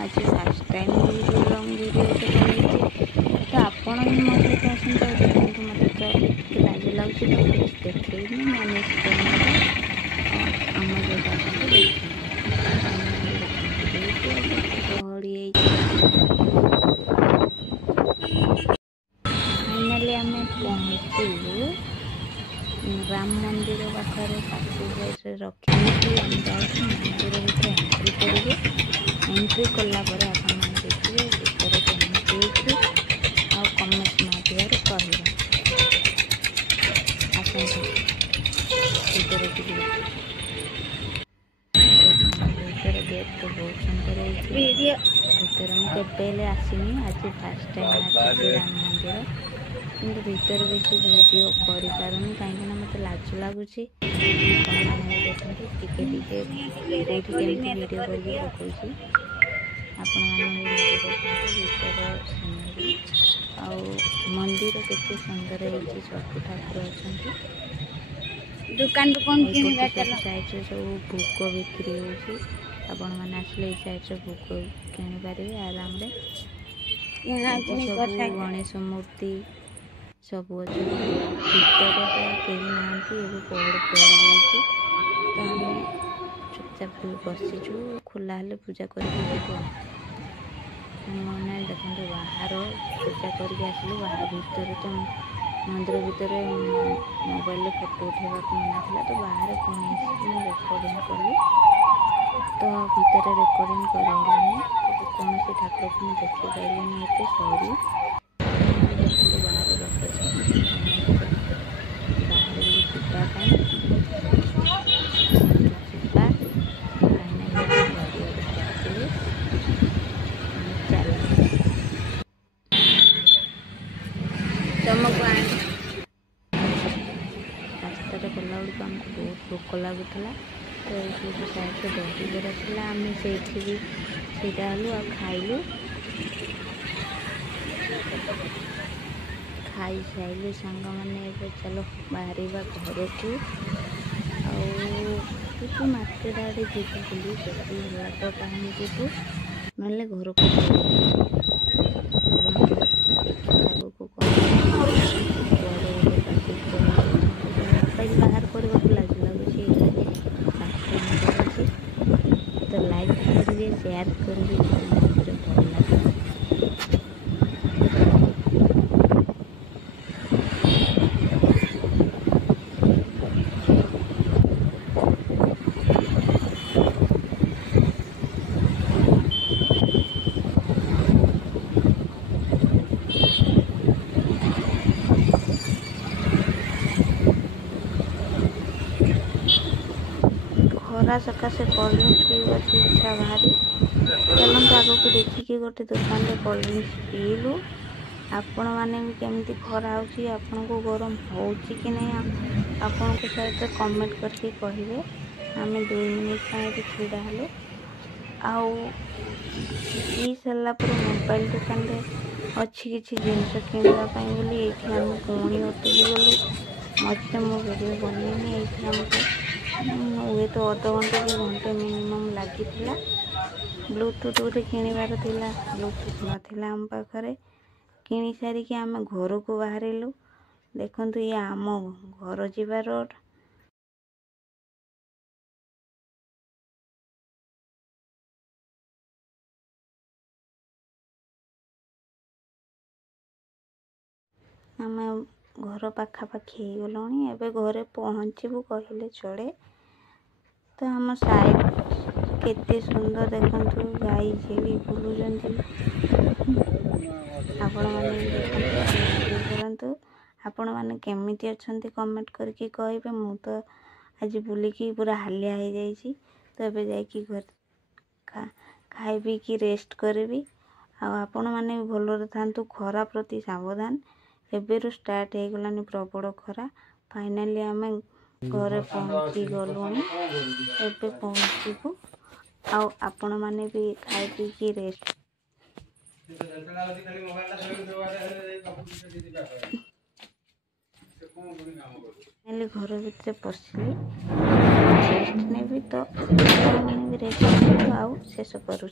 आज first time video long video तो आपण भी मो सहित आसते देखते मत तो लाज लगे तो प्लीज देखनी मैंने आम सहित आसते गहली फाइनाली आम पहुँचलु राम मंदिर पाखे पैसेज रखी मंदिर भर एंट्री करेंगे एंट्री कलापर आप देखिए भर केमती आ कमेंट माध्यम कहे आसतु भर गेट तो बहुत सुंदर भर मुझे आसनी आज फास्ट टाइम आसी राम मंदिर किंतु भीतर बेसी वीडियो कर पारुनी कहीं मत लाज लगुच देखते टिके वीडियो करके पकड़ आपण मंदिर केते सुंदर है सब ठाकुर अच्छा दुकान साइड सब भोग बिक्री हो आपण मैंने आसले साइड से भोग किणी पारे आराम रे गणेश मूर्ति सब अच्छे भीतर कहीं ना पहड़ पड़ तो आम चुपचाप बसीचु खोला हेल्ले पूजा करके देखो बाहर पूजा करके आसलु बाहर भीतर तो मंदिर भितर मोबाइल फोटो उठेवा मना था तो बाहर पुणी रेकर्डिंग कली तो भीतर रेकर्डिंग करानी कौन से ठाकुर को देखी पारे एत सरी बाहर रास्ता गला बेलू आमको बहुत भोक लगुला तो ये साइड दही बरा था आम से हेलु आ खाइलु खाई साइलु सांग मैंने चल बाहर घर को आउ मार्केट आड़े जीवु बोली तो कहीं जीवु ना घर को मोबाइल बाहर करने को लाज लगुच तो लाइक करेंगे शेयर करेंगे भल लगे खरा सकाशे कोल्ड ड्रिंक्स पीवा इच्छा भारी चलते आग को देखिए गोटे दुकान में कोल्ड ड्रिंक्स पीलु आपण मैंने भी केमती खरा आपन को गरम हो कि नहीं आपण को सहित कमेंट करके कहे आम 2 मिनिट छीड़ा हेलु आउ पी सारा मोबाइल दुकान में अच्छी किसी जिनस किणापी बोली ये आम पुणी उतरी गलु मझे मो वीडियो बनैनी ये हुए तो अध घंटे कि घंटे मिनिमम लगी ब्लूटूथ गोटे किणवार ब्लूटूथ नाला आम पाखे किणी सारिकी आम घर को बाहरिलु देखु ये आम घर जीवा रोड आम घर पाखापाखि हो गलुणी एबे घरे पहुँचबू कहले चले तो आम साइड केते सुंदर देखु गाई छेली बुलूं आपण आपण मैंने केमिति अच्छंती कमेंट करके कहे मु तो आज बुलिकी पूरा हालिया हो जाइए तो एबे जाइकी घर खाई पी की रेस्ट करी आपण मैंने भी भलरे थांतु खरा प्रति सावधान एबेरु स्टार्ट हो गलानी प्रबल खरा फाइनाली आम घरे पहुँची गलुणी एबे पहुँचबू आपण मैंने भी खाई पी की रेस्ट घर भीतर पशिली रेस्ट नेबी तो मैंने भी रेस्ट शेष करूँ।